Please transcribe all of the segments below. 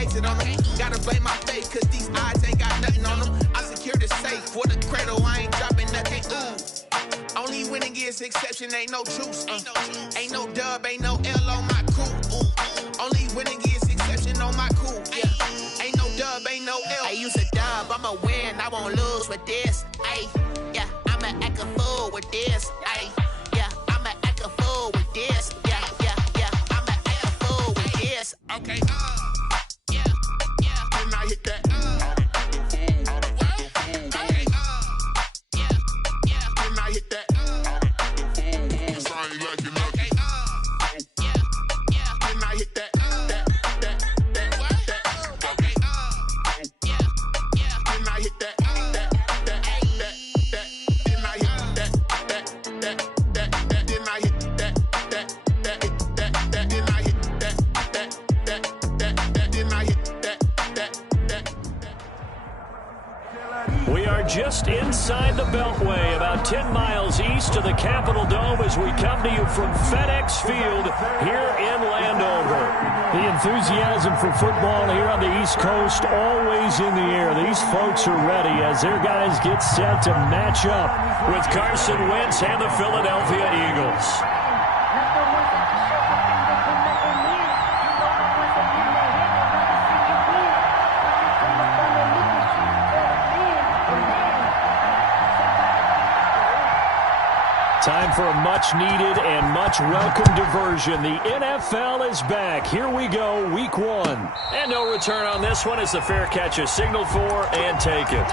exit on them. Gotta blame my face, cause these eyes ain't got nothing on them. I secure the safe for the cradle, I ain't dropping nothing. Only winning is exception, ain't no truce. Ain't no dub, ain't no L on my crew. Only winning is exception on my crew. Yeah. Ain't no dub, ain't no L. I use a dub, I'ma win, I won't lose with this. Ay, yeah, I'ma act a fool with this. Ay, yeah, I'ma act a fool with this. Yeah, yeah, yeah, I'ma act a fool with this. Okay, yeah, yeah. Then I hit that. Just inside the Beltway, about 10 miles east of the Capitol Dome as we come to you from FedEx Field here in Landover. The enthusiasm for football here on the East Coast always in the air. These folks are ready as their guys get set to match up with Carson Wentz and the Philadelphia Eagles. Time for a much-needed and much-welcome diversion. The NFL is back. Here we go, Week 1. And no return on this one as the fair catch is signaled for and taken.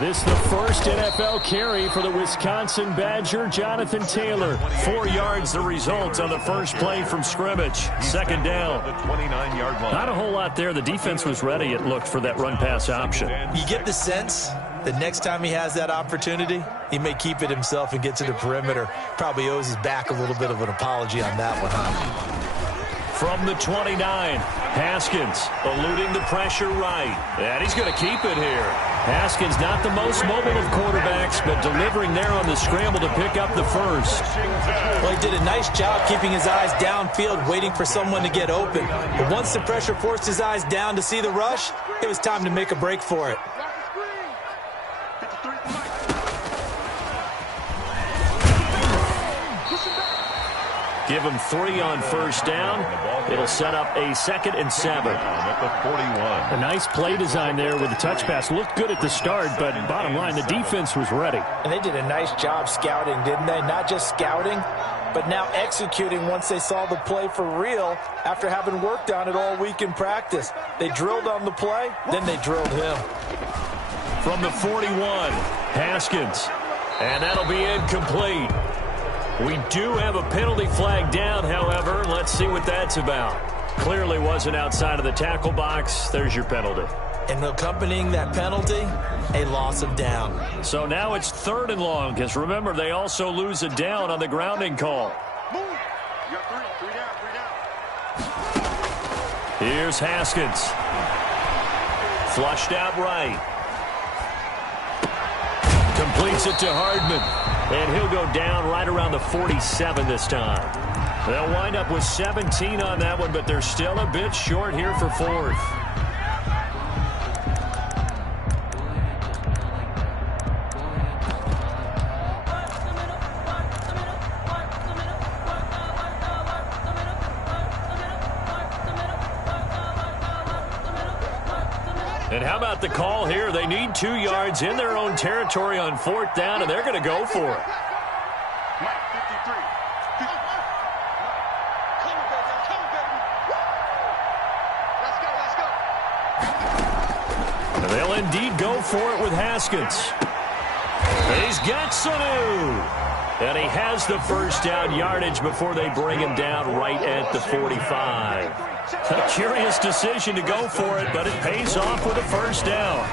This is the first NFL carry for the Wisconsin Badger, Jonathan Taylor. 4 yards the result on the first play from scrimmage. Second down. The 29-yard line. Not a whole lot there. The defense was ready, it looked, for that run-pass option. You get the sense that next time he has that opportunity, he may keep it himself and get to the perimeter. Probably owes his back a little bit of an apology on that one, huh? From the 29, Haskins eluding the pressure right. And he's going to keep it here. Haskins not the most mobile of quarterbacks, but delivering there on the scramble to pick up the first. Well, he did a nice job keeping his eyes downfield, waiting for someone to get open. But once the pressure forced his eyes down to see the rush, it was time to make a break for it. Give him 3 on first down. It'll set up a 2nd and 7. At the 41. A nice play design there with the touch pass. Looked good at the start, but bottom line, the defense was ready. And they did a nice job scouting, didn't they? Not just scouting, but now executing once they saw the play for real after having worked on it all week in practice. They drilled on the play, then they drilled him. From the 41, Haskins. And that'll be incomplete. We do have a penalty flag down, however. Let's see what that's about. Clearly wasn't outside of the tackle box. There's your penalty. And accompanying that penalty, a loss of down. So now it's 3rd and long, because remember, they also lose a down on the grounding call. Move. You got 3 down. Here's Haskins. Flushed out right. Completes it to Hardman. And he'll go down right around the 47 this time. They'll wind up with 17 on that one, but they're still a bit short here for 4th. And how about the call here? They need 2 yards in their own territory on 4th down, and they're going to go for it. And they'll indeed go for it with Haskins. He's got Sanu. And he has the first down yardage before they bring him down right at the 45. A curious decision to go for it, but it pays off with a first down.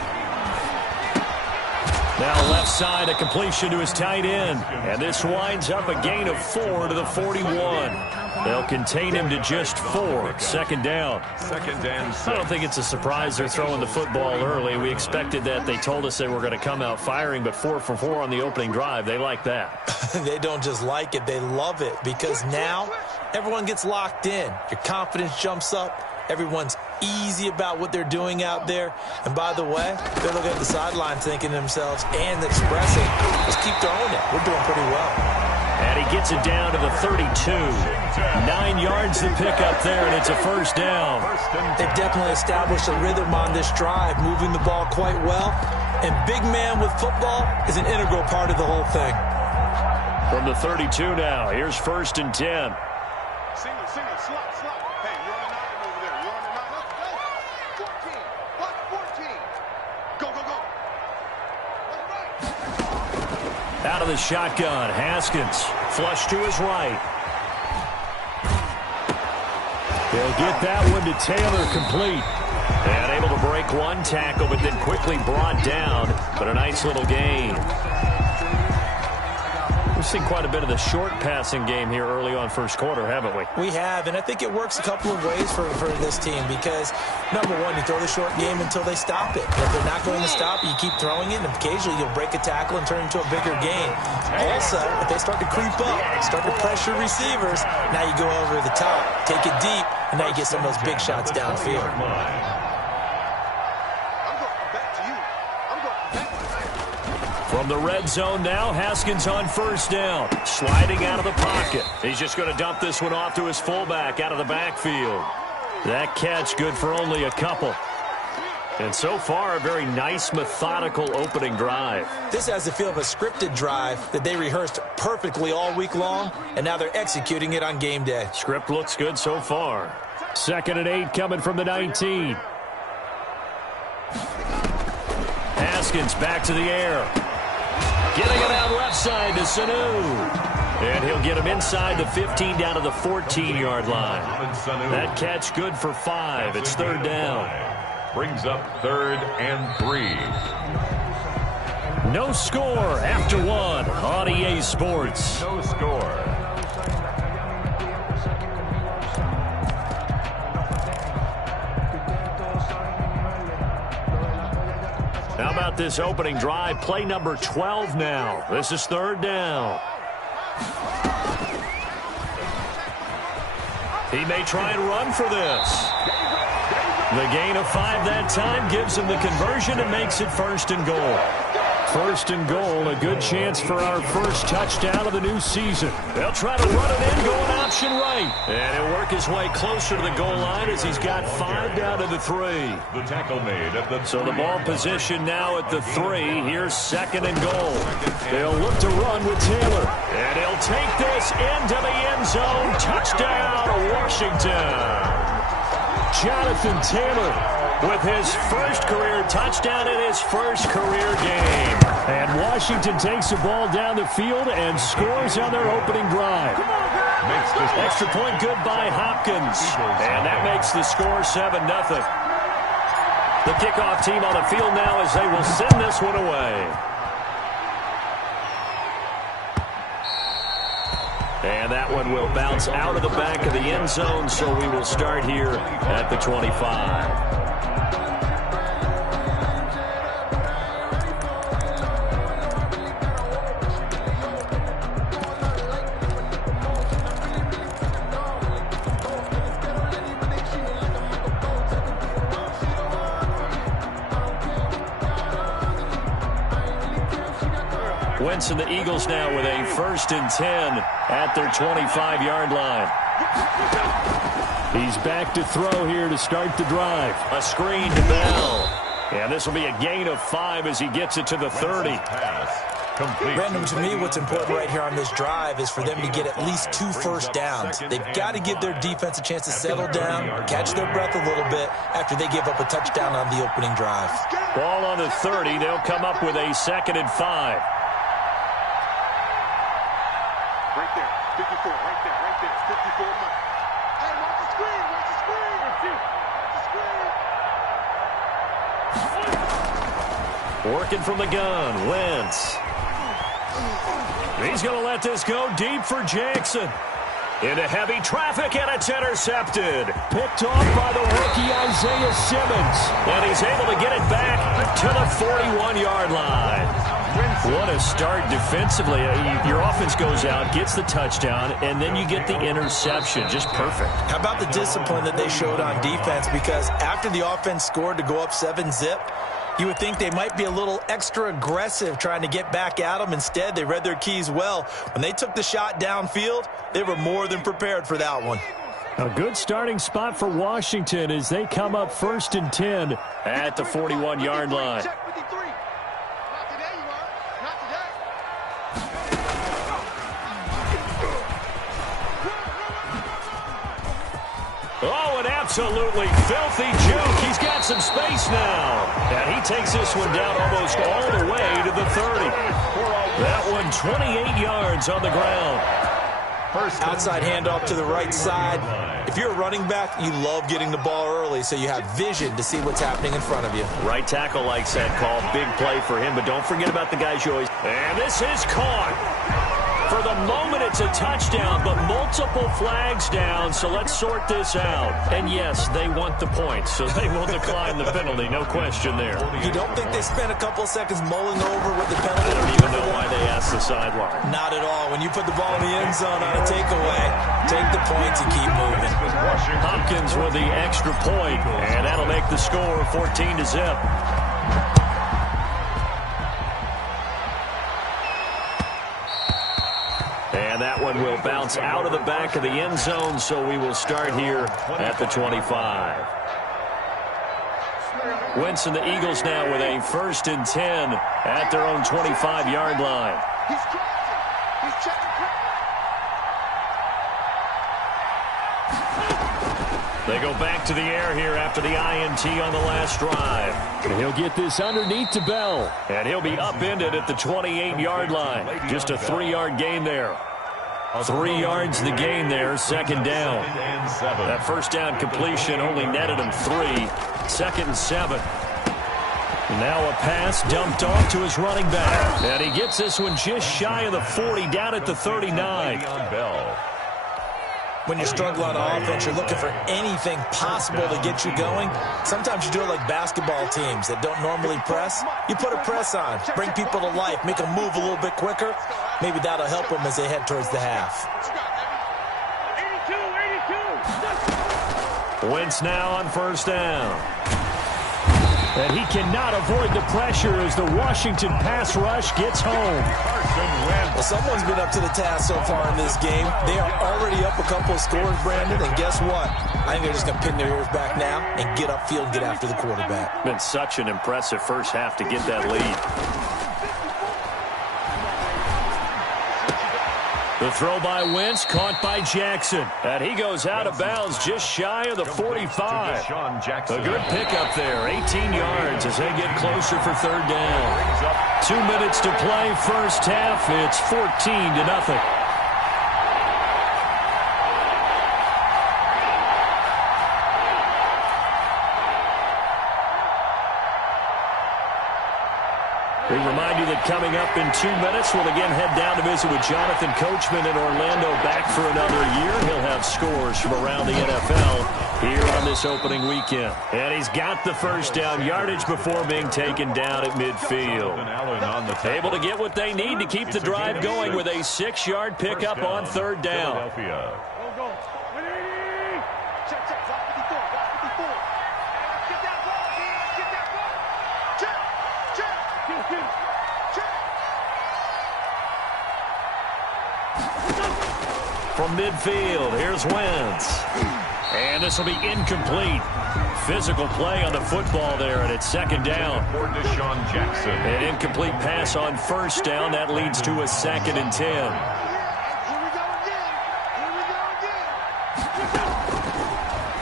Now left side, a completion to his tight end. And this winds up a gain of 4 to the 41. They'll contain him to just 4. Second down. Second and 6. I don't think it's a surprise they're throwing the football early. We expected that. They told us they were going to come out firing, but 4 for 4 on the opening drive. They like that. They don't just like it, they love it, because now everyone gets locked in. Your confidence jumps up. Everyone's easy about what they're doing out there. And by the way, they're looking at the sideline thinking to themselves and expressing, just keep throwing it. We're doing pretty well. And he gets it down to the 32. 9 yards to pick up there, and it's a first down. They've definitely established a rhythm on this drive, moving the ball quite well. And big man with football is an integral part of the whole thing. From the 32 now, here's first and 10. Single, slot. Hey, you're on the 9 over there. You're on the 9. Let's go. 14. Watch 14. Go. Out of the shotgun, Haskins. Flush to his right. They'll get that one to Taylor, complete. And able to break one tackle, but then quickly brought down. But a nice little gain. We've seen quite a bit of the short passing game here early on first quarter, haven't we? We have, and I think it works a couple of ways for this team because, number one, you throw the short game until they stop it. And if they're not going to stop it, you keep throwing it, and occasionally you'll break a tackle and turn it into a bigger gain. Also, if they start to creep up, start to pressure receivers, now you go over the top, take it deep, and now you get some of those big shots downfield. From the red zone now, Haskins on first down. Sliding out of the pocket. He's just going to dump this one off to his fullback out of the backfield. That catch good for only a couple. And so far, a very nice, methodical opening drive. This has the feel of a scripted drive that they rehearsed perfectly all week long, and now they're executing it on game day. Script looks good so far. 2nd and 8 coming from the 19. Haskins back to the air. Getting it out left side to Sanu. And he'll get him inside the 15 down to the 14-yard line. That catch good for 5. It's third down. Brings up 3rd and 3. No score after 1 on EA Sports. No score. How about this opening drive? Play number 12 now. This is third down. He may try and run for this. The gain of 5 that time gives him the conversion and makes it 1st and goal. 1st and goal, a good chance for our first touchdown of the new season. They'll try to run it in, going option right. And he'll work his way closer to the goal line as he's got 5 down to the 3. The tackle made at the 3. So the ball position now at the 3. Here's 2nd and goal. They'll look to run with Taylor. And he'll take this into the end zone. Touchdown, Washington. Jonathan Taylor with his first career touchdown in his first career game. And Washington takes the ball down the field and scores on their opening drive. Extra point good by Hopkins. And that makes the score 7-0. The kickoff team on the field now as they will send this one away. And that one will bounce out of the back of the end zone, so we will start here at the 25. Wentz and the Eagles now with a 1st and 10 at their 25-yard line. He's back to throw here to start the drive. A screen to Bell. And this will be a gain of 5 as he gets it to the 30. Brandon, to me, what's important right here on this drive is for them to get at least 2 first downs. They've got to give their defense a chance to settle down, catch their breath a little bit after they give up a touchdown on the opening drive. Ball on the 30. They'll come up with a 2nd and 5. Right there, 54, right there, 54 months. Hey, watch the screen, watch the screen. Watch the screen. Working from the gun, Wentz. He's going to let this go deep for Jackson. Into heavy traffic, and it's intercepted. Picked off by the rookie Isaiah Simmons. And he's able to get it back to the 41-yard line. What a start defensively. Your offense goes out, gets the touchdown, and then you get the interception. Just perfect. How about the discipline that they showed on defense? Because after the offense scored to go up 7-zip, you would think they might be a little extra aggressive trying to get back at them. Instead, they read their keys well. When they took the shot downfield, they were more than prepared for that one. A good starting spot for Washington as they come up 1st and 10 at the 41-yard line. Oh, an absolutely filthy juke. He's got some space now. And he takes this one down almost all the way to the 30. That one 28 yards on the ground. Outside handoff to the right side. If you're a running back, you love getting the ball early so you have vision to see what's happening in front of you. Right tackle likes that call. Big play for him, but don't forget about the guys you always... And this is caught. For the moment, it's a touchdown, but multiple flags down, so let's sort this out. And yes, they want the points, so they will decline the penalty, no question there. You don't think they spent a couple of seconds mulling over with the penalty? I don't even know why they asked the sideline. Not at all. When you put the ball in the end zone on a takeaway, take the points and keep moving. Hopkins with the extra point, and that'll make the score 14-zip. And that one will bounce out of the back of the end zone, so we will start here at the 25. Wentz and the Eagles now with a 1st and 10 at their own 25-yard line. He's crossing. He's checking. They go back to the air here after the INT on the last drive. And he'll get this underneath to Bell. And he'll be upended at the 28-yard line. Just a 3-yard gain there. 3 yards the gain there, 2nd down. That first down completion only netted him 3. 2nd and 7. Now a pass dumped off to his running back. And he gets this one just shy of the 40, down at the 39. When you struggle on offense, you're looking for anything possible to get you going. Sometimes you do it like basketball teams that don't normally press. You put a press on, bring people to life, make them move a little bit quicker. Maybe that'll help them as they head towards the half. 82. Wentz now on 1st down. And he cannot avoid the pressure as the Washington pass rush gets home. Well, someone's been up to the task so far in this game. They are already up a couple of scores, Brandon, and guess what? I think they're just going to pin their ears back now and get upfield and get after the quarterback. Been such an impressive first half to get that lead. The throw by Wentz, caught by Jackson. And he goes out of bounds just shy of the 45. A good pickup there, 18 yards as they get closer for 3rd down. 2 minutes to play, first half. It's 14-0. We remind you that coming up in 2 minutes, we'll again head down to visit with Jonathan Coachman in Orlando, back for another year. He'll have scores from around the NFL here on this opening weekend. And he's got the first down, yardage before being taken down at midfield. Able to get what they need to keep the drive going with a 6-yard pickup on 3rd down. From midfield, here's Wentz. And this will be incomplete. Physical play on the football there, and it's 2nd down. An incomplete pass on 1st down. That leads to a 2nd and 10.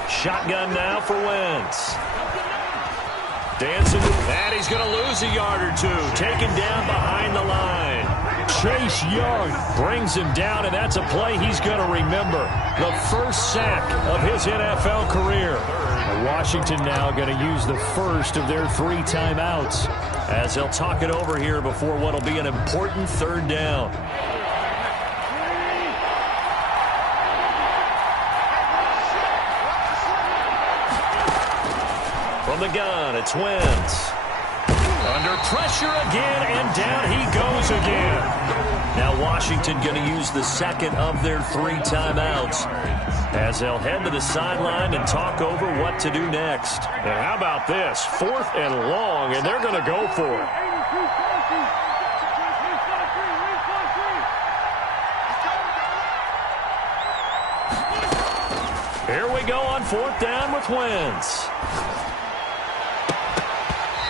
Shotgun now for Wentz. Dancing, and he's going to lose a yard or two. Taken down behind the line. Chase Young brings him down, and that's a play he's going to remember. The first sack of his NFL career. Washington now going to use the first of their 3 timeouts as they'll talk it over here before what will be an important 3rd down. From the gun, it's Wentz. Under pressure again, and down he goes again. Now Washington going to use the second of their 3 timeouts as they'll head to the sideline and talk over what to do next. And how about this? 4th and long, and they're going to go for it. Here we go on 4th down with Wentz.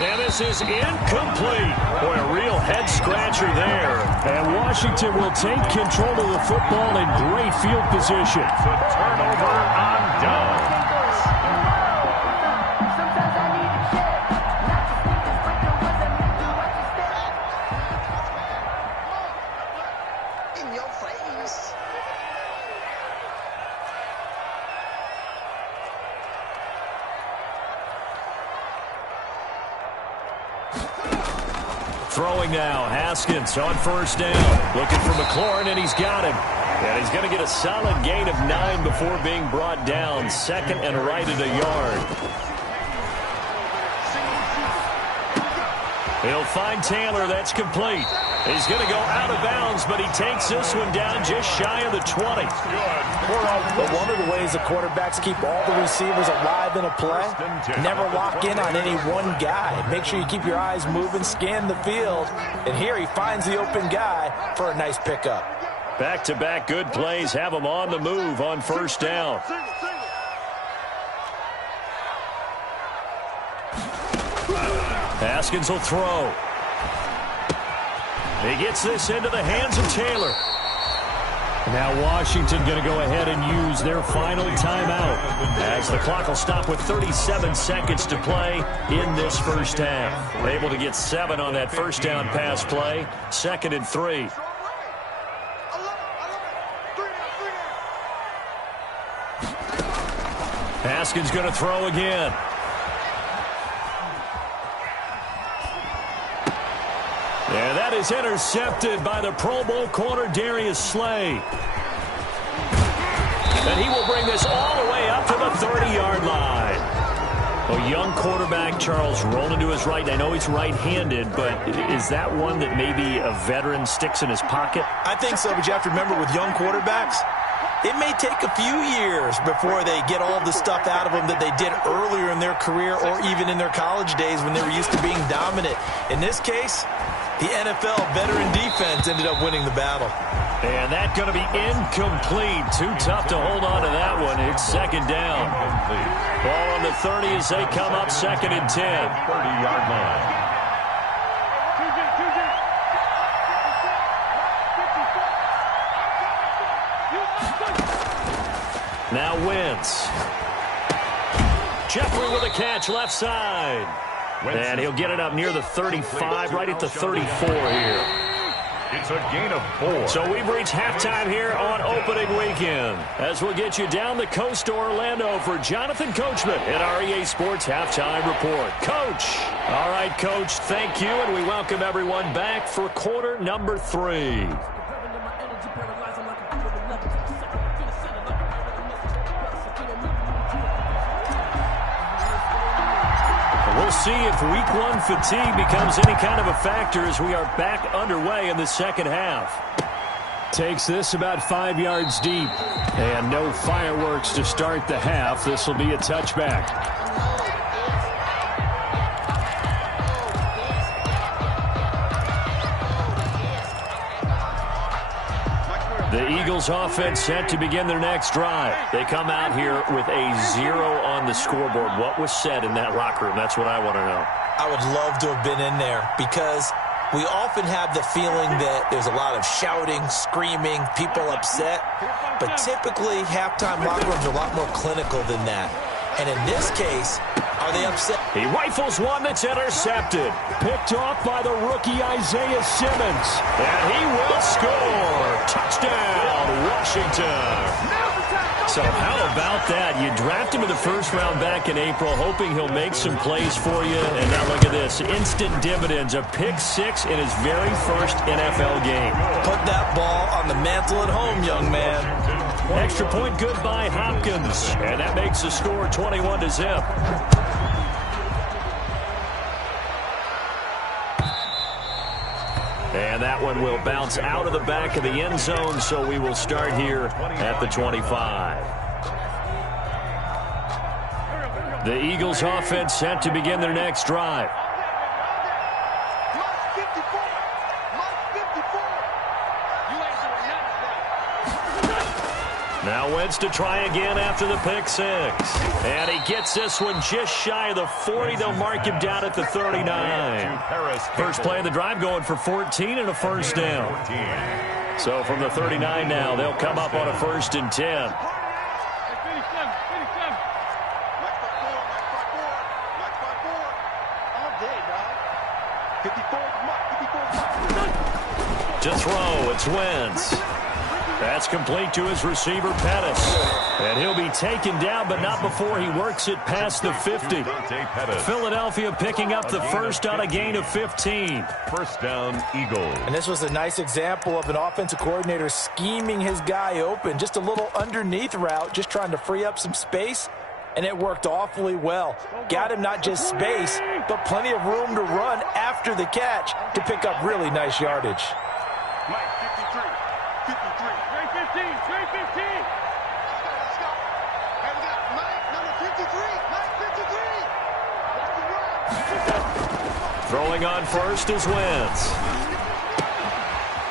And this is incomplete. Boy, a real head-scratcher there. And Washington will take control of the football in great field position. The turnover on down. In your face. Throwing now, Haskins on 1st down. Looking for McLaurin, and he's got him. And he's going to get a solid gain of 9 before being brought down. 2nd and right at a yard. He'll find Taylor. That's complete. He's going to go out of bounds, but he takes this one down just shy of the 20. But one of the ways the quarterbacks keep all the receivers alive in a play, never lock in on any one guy. Make sure you keep your eyes moving, scan the field, and here he finds the open guy for a nice pickup. Back-to-back good plays have him on the move on 1st down. Haskins will throw. He gets this into the hands of Taylor. Now Washington going to go ahead and use their final timeout as the clock will stop with 37 seconds to play in this 1st half. Able to get 7 on that 1st down pass play. 2nd and 3. Haskins going to throw again. And that is intercepted by the Pro Bowl corner, Darius Slay. And he will bring this all the way up to the 30-yard line. A young quarterback, Charles, rolling to his right. I know he's right-handed, but is that one that maybe a veteran sticks in his pocket? I think so, but you have to remember with young quarterbacks, it may take a few years before they get all the stuff out of them that they did earlier in their career or even in their college days when they were used to being dominant. In this case, the NFL veteran defense ended up winning the battle. And that's going to be incomplete. Too tough to hold on to that one. It's 2nd down. Ball on the 30 as they come up 2nd and 10. 30-yard line. Now Wentz. Jeffrey with a catch left side. And he'll get it up near the 35, right at the 34 here. It's a gain of 4. So we've reached halftime here on opening weekend. As we'll get you down the coast to Orlando for Jonathan Coachman at our EA Sports Halftime Report. Coach. All right, Coach, thank you, and we welcome everyone back for quarter number 3. We'll see if week 1 fatigue becomes any kind of a factor as we are back underway in the 2nd half. Takes this about 5 yards deep. And no fireworks to start the half. This will be a touchback. The Eagles offense set to begin their next drive. They come out here with a 0 on the scoreboard. What was said in that locker room? That's what I want to know. I would love to have been in there because we often have the feeling that there's a lot of shouting, screaming, people upset. But typically, halftime locker rooms are a lot more clinical than that. And in this case, Are they upset? He rifles one that's intercepted. Picked off by the rookie Isaiah Simmons. And he will score. Touchdown, Washington. So how about that? You draft him in the first round back in April, hoping he'll make some plays for you. And now look at this. Instant dividends. A pick six in his very first NFL game. Put that ball on the mantle at home, young man. Extra point good by Hopkins. And that makes the score 21-0. And that one will bounce out of the back of the end zone, so we will start here at the 25. The Eagles offense set to begin their next drive. Now Wentz to try again after the pick six. And he gets this one just shy of the 40. They'll mark him down at the 39. First play of the drive going for 14 and a first down. So from the 39 now, they'll come up on a 1st and 10. To throw, it's Wentz. That's complete to his receiver, Pettis. And he'll be taken down, but not before he works it past the 50. Philadelphia picking up the first on a gain of 15. First down, Eagles. And this was a nice example of an offensive coordinator scheming his guy open. Just a little underneath route, just trying to free up some space. And it worked awfully well. Got him not just space, but plenty of room to run after the catch to pick up really nice yardage. Mike, 53. 53. 315. 315. Let's go. And we got Mike, number 53. Mike, 53. That's the run. Throwing on first is Wentz.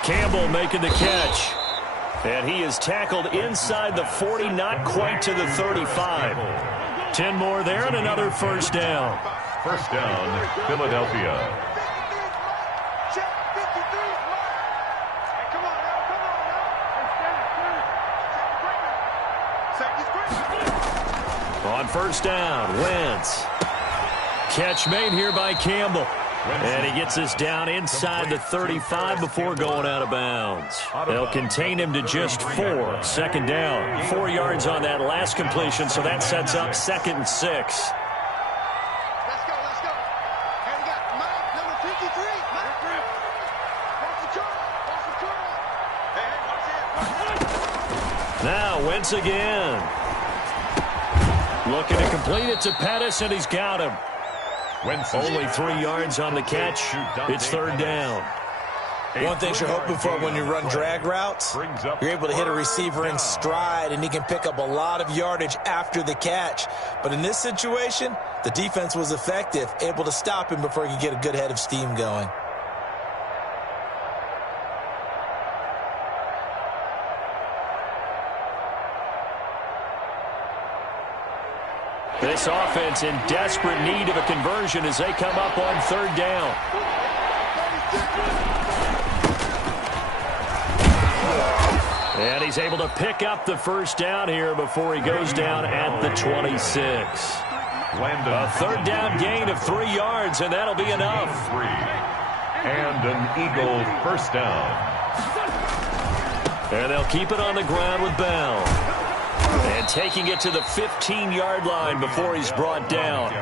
Campbell making the catch. And he is tackled inside the 40, not quite to the 35. 10 more there and another first down. First down, Philadelphia. On first down, Wentz. Catch made here by Campbell. And he gets us down inside the 35 before going out of bounds. They'll contain him to just 4. Second down. 4 yards on that last completion, so that sets up 2nd and 6. Let's go, let's go. And we got Mike, number 53. Mike, watch the curl. Watch the curl. Hey, watch it. Now, Wentz again. Looking to complete it to Pettis, and he's got him. Only 3 yards on the catch. It's 3rd down. One thing you're hoping for when you run drag routes, you're able to hit a receiver in stride, and he can pick up a lot of yardage after the catch. But in this situation, the defense was effective, able to stop him before he could get a good head of steam going. This offense in desperate need of a conversion as they come up on 3rd down. And he's able to pick up the first down here before he goes down at the 26. A 3rd down gain of 3 yards, and that'll be enough. And an Eagle first down. And they'll keep it on the ground with Bell. And taking it to the 15-yard line before he's brought down.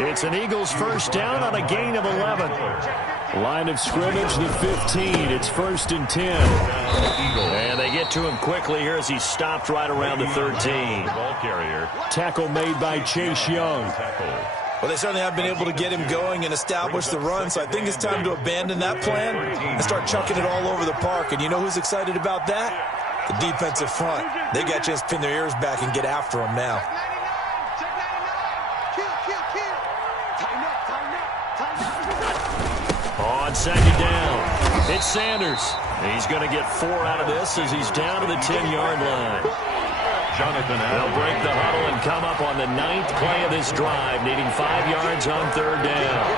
It's an Eagles first down on a gain of 11. Line of scrimmage, the 15. It's 1st and 10. And they get to him quickly here as he stopped right around the 13. Tackle made by Chase Young. Well, they certainly have been able to get him going and establish the run, so I think it's time to abandon that plan and start chucking it all over the park. And you know who's excited about that? The defensive front. They got a chance to pin their ears back and get after him now. On 2nd down, it's Sanders. He's going to get 4 out of this as he's down to the 10-yard line. They'll break the huddle and come up on the 9th play of this drive, needing 5 yards on 3rd down.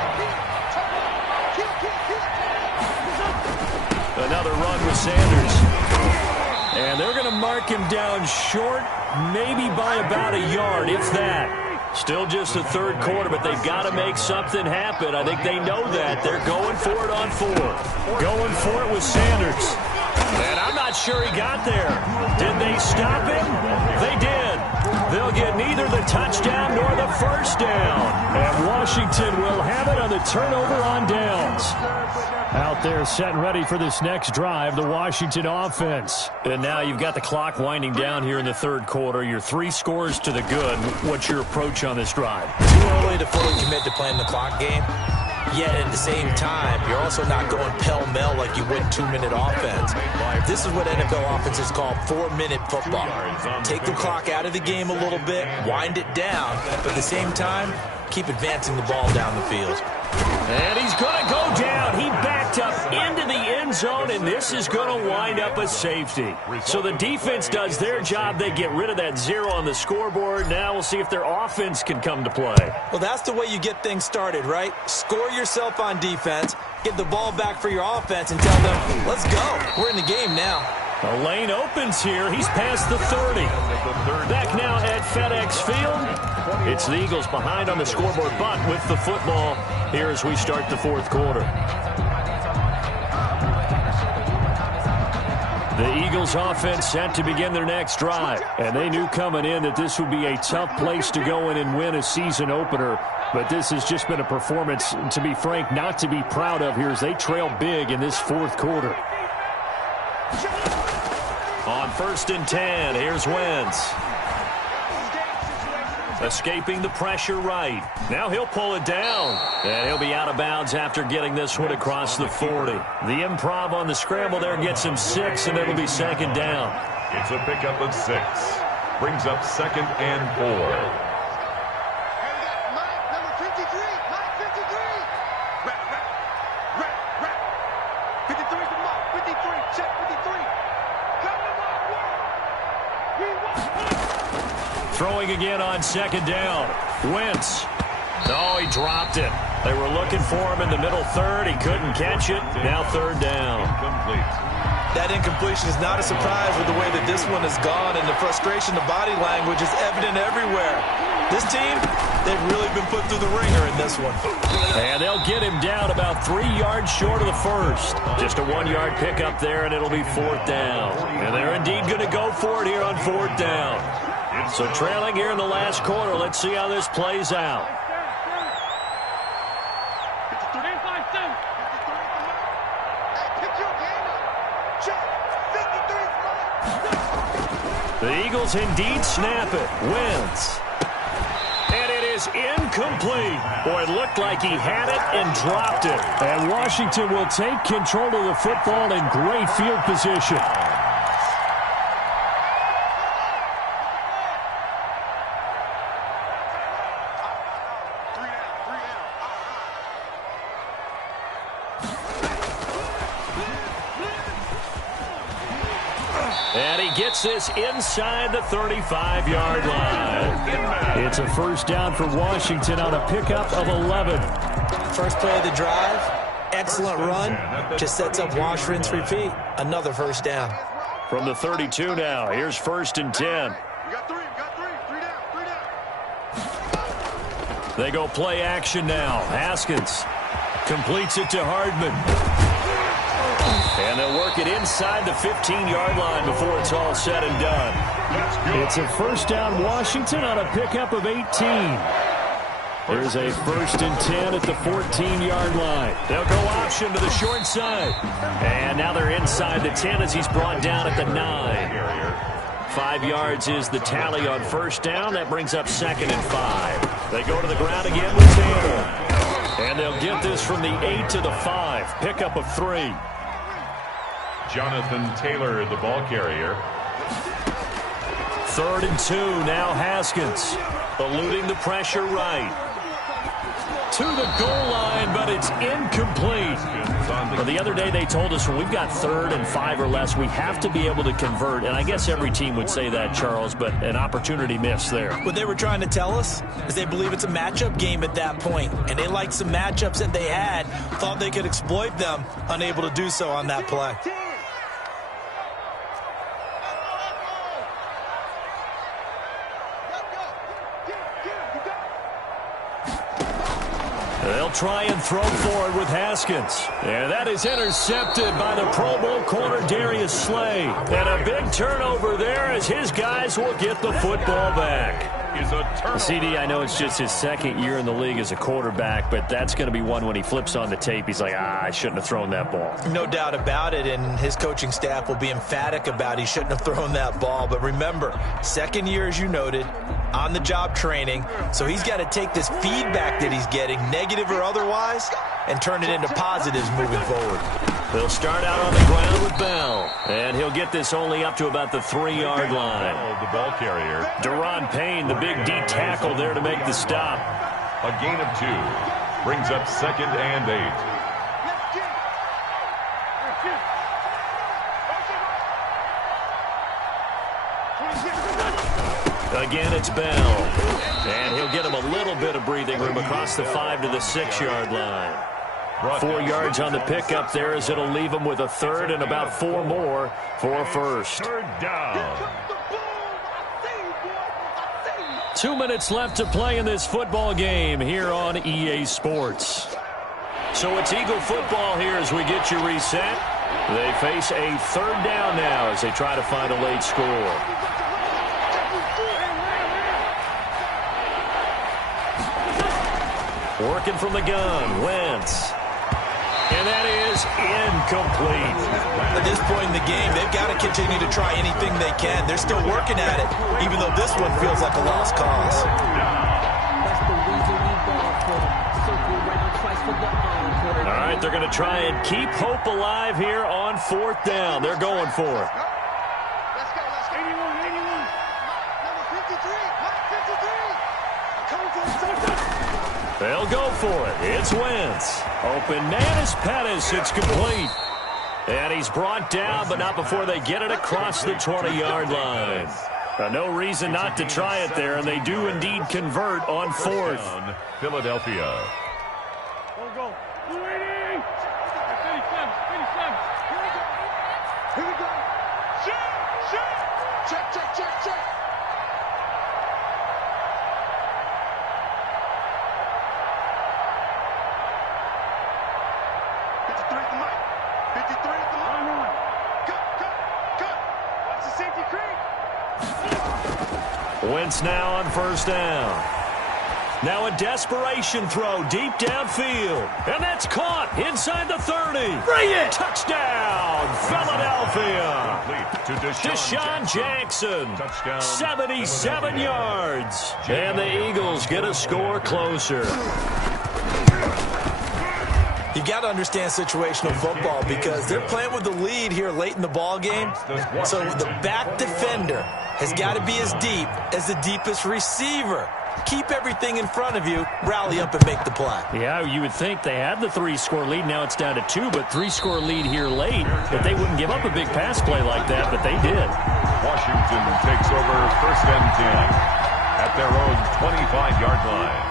Another run with Sanders. And they're going to mark him down short, maybe by about a yard, if that. Still just the third quarter, but they've got to make something happen. I think they know that. They're going for it on 4. Going for it with Sanders. And I'm not sure he got there. Did they stop him? They did. They'll get neither the touchdown nor the first down. And Washington will have it on the turnover on downs. Out there set and ready for this next drive, the Washington offense. And now you've got the clock winding down here in the third quarter. You're 3 scores to the good. What's your approach on this drive? Too early to fully commit to playing the clock game. Yet at the same time, you're also not going pell-mell like you would 2-minute offense. This is what NFL offenses call 4-minute football. Take the clock out of the game a little bit, wind it down, but at the same time, keep advancing the ball down the field. And he's going to go down. He backed up into the end zone, and this is going to wind up a safety. So the defense does their job. They get rid of that 0 on the scoreboard. Now we'll see if their offense can come to play. Well, that's the way you get things started, right? Score yourself on defense, get the ball back for your offense, and tell them, let's go. We're in the game now. A lane opens here. He's past the 30. Back now at FedEx Field. It's the Eagles behind on the scoreboard, but with the football here as we start the fourth quarter. The Eagles offense set to begin their next drive. And they knew coming in that this would be a tough place to go in and win a season opener. But this has just been a performance, to be frank, not to be proud of here as they trail big in this fourth quarter. On 1st and 10, here's Wentz. Escaping the pressure right. Now he'll pull it down. And he'll be out of bounds after getting this one across the 40. The improv on the scramble there gets him 6, and it'll be 2nd down. It's a pickup of 6. Brings up 2nd and 4. Throwing again on 2nd down. Wentz. Oh, he dropped it. They were looking for him in the middle third. He couldn't catch it. Now 3rd down. Incomplete. That incompletion is not a surprise with the way that this one has gone, and the frustration, the body language is evident everywhere. This team, they've really been put through the ringer in this one. And they'll get him down about 3 yards short of the first. Just a 1-yard pickup there, and it'll be 4th down. And they're indeed going to go for it here on 4th down. So trailing here in the last quarter. Let's see how this plays out. The Eagles indeed snap it. Wentz. And it is incomplete. Boy, it looked like he had it and dropped it. And Washington will take control of the football in great field position. And he gets this inside the 35-yard line. It's a 1st down for Washington on a pickup of 11. First play of the drive, excellent run, just sets up wash, rinse, repeat. Another 1st down. From the 32 now, here's 1st and 10. You got 3 down. They go play action now. Haskins completes it to Hardman. And they'll work it inside the 15-yard line before it's all said and done. It's a 1st down Washington on a pickup of 18. There's a 1st and 10 at the 14-yard line. They'll go option to the short side. And now they're inside the 10 as he's brought down at the 9. 5 yards is the tally on 1st down. That brings up 2nd and 5. They go to the ground again with Taylor. And they'll get this from the 8 to the 5. Pickup of 3. Jonathan Taylor, the ball carrier. 3rd and 2, now Haskins. Eluding the pressure right. To the goal line, but it's incomplete. Well, the other day they told us when we've got 3rd and 5 or less, we have to be able to convert. And I guess every team would say that, Charles, but an opportunity missed there. What they were trying to tell us is they believe it's a matchup game at that point. And they liked some matchups that they had, thought they could exploit them, unable to do so on that play. You got They'll try and throw for it with Haskins. And that is intercepted by the Pro Bowl corner Darius Slay. And a big turnover there as his guys will get the football back. CD, I know it's just his second year in the league as a quarterback, but that's going to be one when he flips on the tape. He's like, I shouldn't have thrown that ball. No doubt about it, and his coaching staff will be emphatic about he shouldn't have thrown that ball. But remember, second year, as you noted, on-the-job training, so he's got to take this feedback that he's getting, negative or otherwise, and turn it into positives moving forward. They'll start out on the ground with Bell, and he'll get this only up to about the 3-yard line. The ball carrier. Deron Payne, the big D tackle there to make the stop. A gain of 2 brings up 2nd and 8. Again, it's Bell, and he'll get him a little bit of breathing room across the 5 to the 6-yard line. 4 yards on the pickup there as it'll leave him with a 3rd and about 4 more for a first. 3rd down. 2 minutes left to play in this football game here on EA Sports. So it's Eagle football here as we get you reset. They face a 3rd down now as they try to find a late score. Working from the gun, Wentz. And that is incomplete. At this point in the game, they've got to continue to try anything they can. They're still working at it, even though this one feels like a lost cause. All right, they're going to try and keep hope alive here on 4th down. They're going for it. Let's go, let's go. 81. Number 53. Coming for the touchdown. They'll go for it. It's Wentz. Open man is Pettis. It's complete. And he's brought down, but not before they get it across the 20-yard line. No reason not to try it there, and they do indeed convert on 4th. Philadelphia. Go. 280. 57. Here we go. Check. Check. 53 at the mic. 53 at the mic. Cut. Watch the safety creep. Wentz now on 1st down. Now a desperation throw deep downfield. And that's caught inside the 30. Bring it! Touchdown, Philadelphia. To Deshaun Jackson. Touchdown. 77 yards. And the Eagles get a score closer. You got to understand situational football because they're playing with the lead here late in the ball game. So the back defender has got to be as deep as the deepest receiver. Keep everything in front of you, rally up and make the play. Yeah, you would think they had the 3-score lead. Now it's down to 2, but 3-score lead here late. That they wouldn't give up a big pass play like that, but they did. Washington takes over 1st and 10 at their own 25-yard line.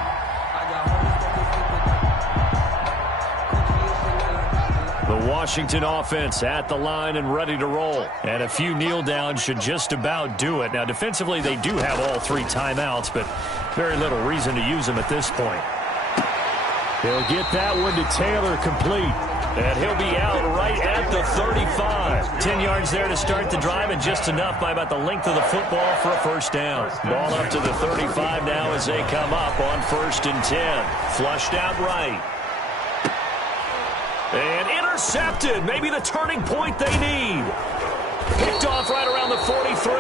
The Washington offense at the line and ready to roll. And a few kneel downs should just about do it. Now, defensively, they do have all 3 timeouts, but very little reason to use them at this point. He'll get that one to Taylor complete. And he'll be out right at the 35. 10 yards there to start the drive, and just enough by about the length of the football for a 1st down. Ball up to the 35 now as they come up on 1st and 10. Flushed out right. And intercepted. Maybe the turning point they need. Picked off right around the 43.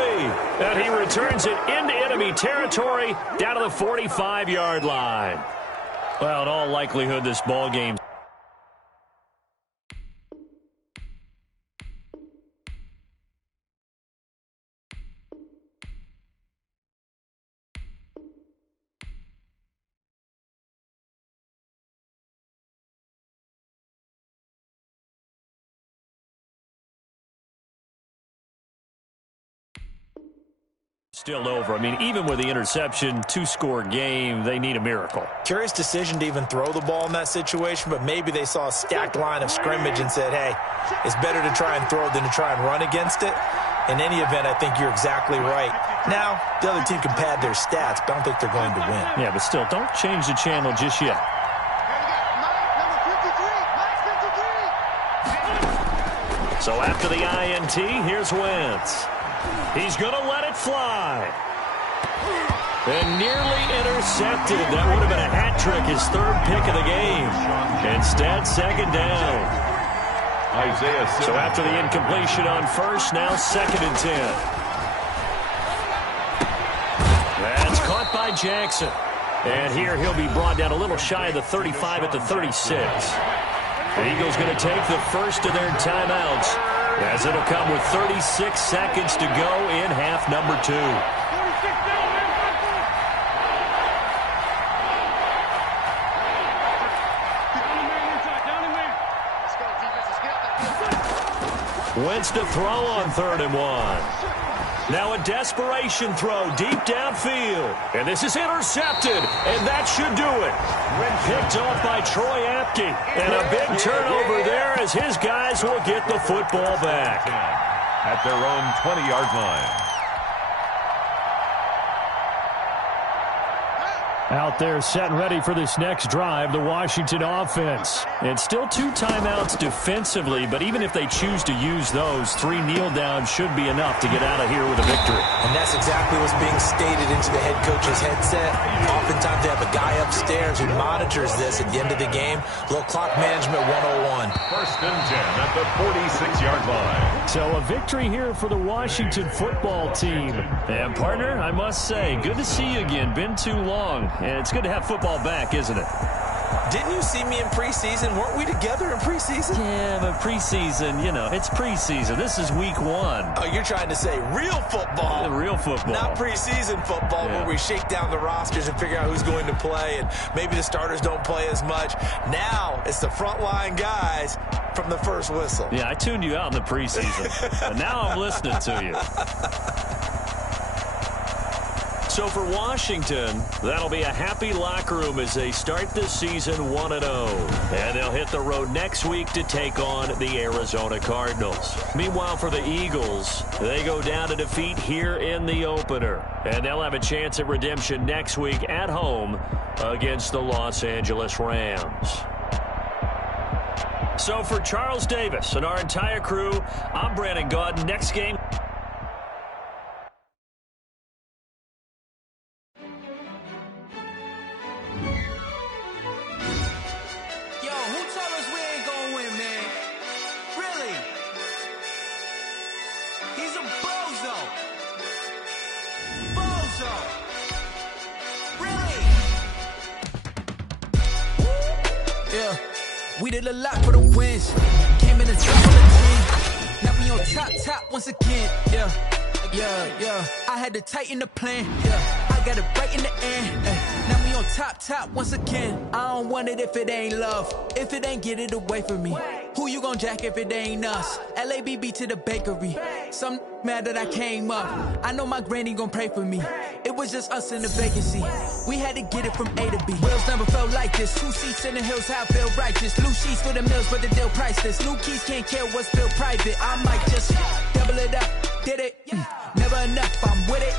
And he returns it into enemy territory down to the 45-yard line. Well, in all likelihood, this ball game. Still over. I mean, even with the interception, 2-score game, they need a miracle. Curious decision to even throw the ball in that situation, but maybe they saw a stacked line of scrimmage and said, hey, it's better to try and throw than to try and run against it. In any event, I think you're exactly right. Now, the other team can pad their stats, but I don't think they're going to win. Yeah, but still, don't change the channel just yet. So after the INT, here's Wentz. He's going to let it fly. And nearly intercepted. That would have been a hat trick, his third pick of the game. Instead, second down. So after the incompletion on first, now 2nd and 10. That's caught by Jackson. And here he'll be brought down a little shy of the 35 at the 36. The Eagles going to take the first of their timeouts, as it'll come with 36 seconds to go in half number 2. Wentz to throw on 3rd and 1. Now a desperation throw deep downfield. And this is intercepted, and that should do it. Picked off by Troy Apke. And a big turnover there as his guys will get the football back. At their own 20-yard line. Out there set and ready for this next drive, the Washington offense. And still 2 timeouts defensively, but even if they choose to use those, 3 kneel downs should be enough to get out of here with a victory. And that's exactly what's being stated into the head coach's headset. Oftentimes they have a guy upstairs who monitors this at the end of the game. Little clock management 101. 1st and 10 at the 46-yard line. So a victory here for the Washington football team. And partner, I must say, good to see you again. Been too long. And it's good to have football back, isn't it? Didn't you see me in preseason? Weren't we together in preseason? Yeah, but preseason, you know, it's preseason. This is week 1. Oh, you're trying to say real football. Real football. Not preseason football where we shake down the rosters and figure out who's going to play, and maybe the starters don't play as much. Now it's the frontline guys from the first whistle. Yeah, I tuned you out in the preseason. But now I'm listening to you. So for Washington, that'll be a happy locker room as they start this season 1-0. And they'll hit the road next week to take on the Arizona Cardinals. Meanwhile, for the Eagles, they go down to defeat here in the opener. And they'll have a chance at redemption next week at home against the Los Angeles Rams. So for Charles Davis and our entire crew, I'm Brandon Gaudin. Next game. We did a lot for the wins. Came in the top of the team. Now we on top once again. Yeah. I had to tighten the plan. Yeah. I got it right in the end. Now we on top once again. I don't want it if it ain't love. If it ain't, get it away from me. Who you gon' jack if it ain't us? LABB to the bakery. Some mad that I came up. I know my granny gon' pray for me. It was just us in the vacancy. We had to get it from A to B. Wheels never felt like this. 2 seats in the hills, how I feel righteous. Blue sheets for the mills, but the deal priceless. New keys can't care what's built private. I might just double it up. Did it? Never enough, I'm with it.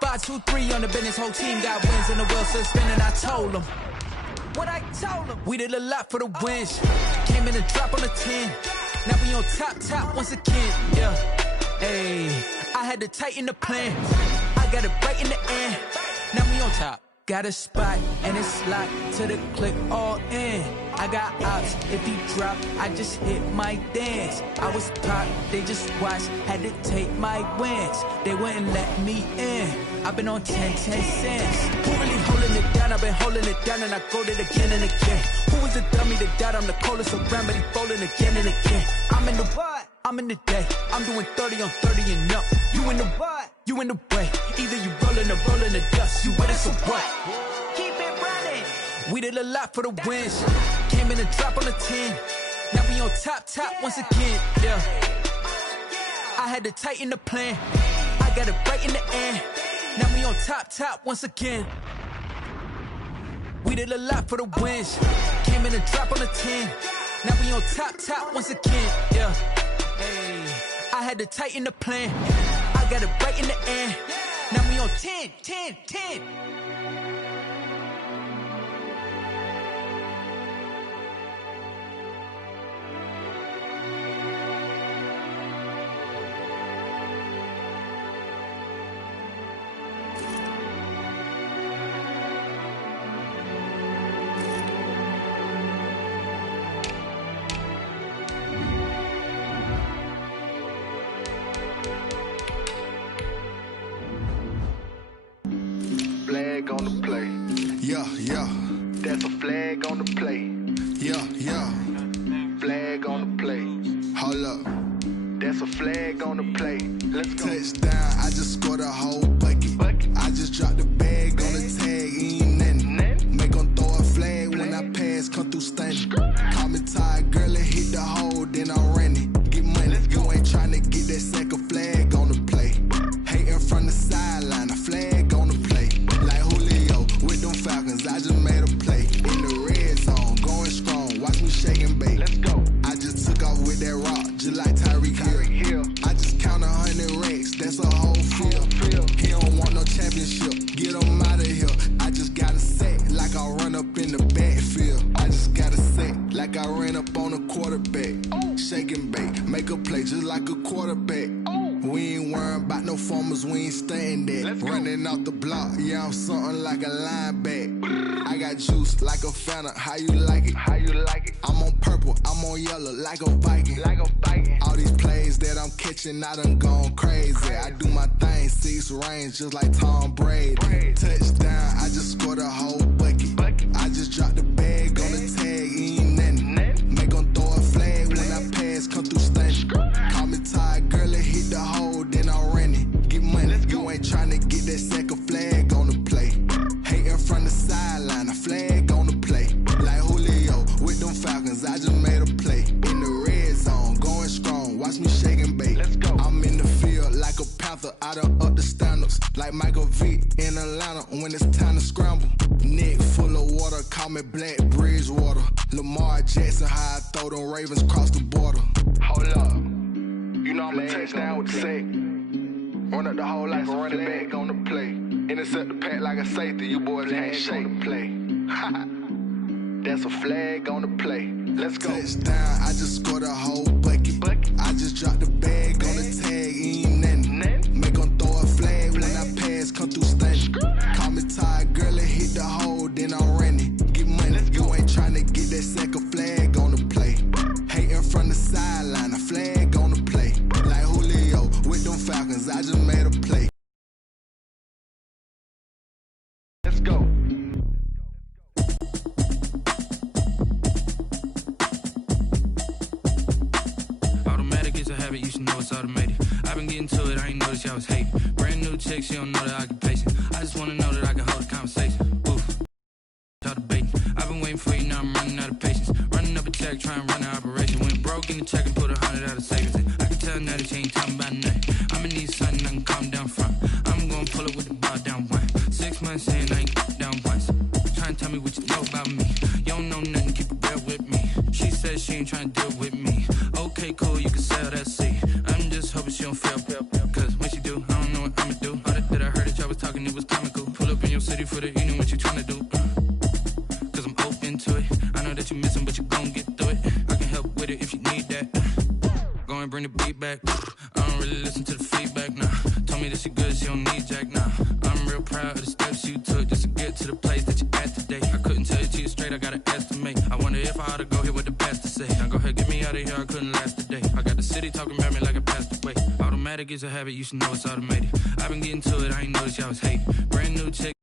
5, 2, 3 on the business. Whole team got wins and the wheels still spinning. I told them. What I told them. We did a lot for the wins. Came in and drop on the 10. Now we on top once again. Yeah. Hey, I had to tighten the plan. I got it right in the end. Now we on top. Got a spot and it's locked to the click all in. I got ops, if he drop, I just hit my dance. I was pop, they just watched, had to take my wins. They wouldn't let me in. I've been on 10 cents. Who really holding it down? I've been holding it down and I go it again and again. Who was the dummy that died? I'm the coldest around, but he folding again and again. I'm in the what? I'm in the day. I'm doing 30 on 30 and up. You in the what? You in the way. Either you rolling or rolling the dust. You with it, so what? Keep it running. We did a lot for the wins. Came in and drop on the 10. Now we on top once again. Yeah. I had to tighten the plan. I got it right in the end. Now we on top once again. We did a lot for the wins. Came in and drop on the 10. Now we on top once again. Yeah. Hey, I had to tighten the plan. I got it right in the end. Now we on 10. Hold up. That's a flag on the play. Let's go. Touchdown, I just scored a whole bucket. I just dropped the bag on the tag, ain't nothing. Make them throw a flag when I pass, come through stunning. Call me tired, girl, and hit the hole, then I'm running. Get money, you ain't tryna get that second flag on the play. Hating from the sideline, a flag on the play. Like Julio with them Falcons, I just made a play. In the red zone, going strong, watch me shake and bake. Let's go. I just took off with that rock, just like Tyreek Hill. I just count 100 racks, that's a whole field. He don't want no championship, get him out of here. I just got a set, like I run up in the backfield. I just got a set, like I ran up on a quarterback. Shake and bake, make a play just like a quarterback. We ain't worrying about no formers, we ain't staying there. Running off the block, yeah, I'm something like a linebacker. I got juice like a Fanta, how you like it? How you like it? I'm on purple, I'm on yellow, like a Viking. Like a Viking. All these plays that I'm catching, I done gone crazy. I do my thing, 6 range, just like Tom Brady. Touchdown, I just scored a whole bucket. I just dropped the bag on the tag, ain't nothing. Make them throw a flag when I pass, come through stunning. Call me tired, girl, and hit the hole, then I'm running. Get money, you ain't tryna get that second flag on the play. Hating from the sideline, a flag on the play. Like Julio with them Falcons, I just made a play. In the red zone, going strong, watch me shake and bake. Let's go. I'm in the field like a panther, I done up the standards. Like Michael Vick in Atlanta when it's time to scramble. Neck full of water, call me Black Bridgewater. Lamar Jackson, how I throw them Ravens cross the border. Hold up. You know I'm a touchdown with the sack. Run up the hole like a running back on the play. Intercept the pack like a safety, you boys can't shake the play. That's a flag on the play. Let's go. Touchdown, I just scored a whole bucket. I just dropped the bag on the tag, ain't nothing. Make them throw a flag when I pass, come through stunning. Call me tired, girl, and hit the hole, then I'm running. Get money, you ain't tryna get that second flag on the play. Hating from the sideline, a flag on the play. Like Julio with them Falcons, I just made a play. Let's go. Automatic is a habit, you should know it's automated. I've been getting to it, I ain't noticed y'all was hating. Brand new chick, she don't know that I can pace it. I just wanna know that I can hold a conversation. Oof, y'all debating. I've been waiting for you, now I'm running out of patience. Running up a check, trying to run an operation. Went broke in the check and put 100 out of savings in. I can tell now that she ain't talking about nothing. I'ma need something I can calm down from. I'm gonna pull it with the bar down one. 6 months in, I ain't down once. Trying to tell me what you know about me. You don't know nothing, keep it real with me. She says she ain't trying to deal with me. Okay, cool, you can sell that seat. I'm just hoping she don't fail. Cause when she do, I don't know what I'ma do. All that I heard that y'all was talking, it was comical. Pull up in your city for the evening, what you trying to do? Cause I'm open to it. I know that you missing, but you gon' get through it. I can help with it if you need that. Go and bring the beat back. I don't really listen to the feedback, nah. Told me that she good, she don't need jack, nah. I'm real proud of the steps you took just to get to the place that you at today. I couldn't tell it to you straight, I gotta estimate. I wonder if I ought to go here with the best to say. Now go ahead, get me out of here, I couldn't last a day. I got the city talking about me like I passed away. Automatic is a habit, you should know it's automated. I've been getting to it, I ain't noticed y'all was hating. Brand new chick.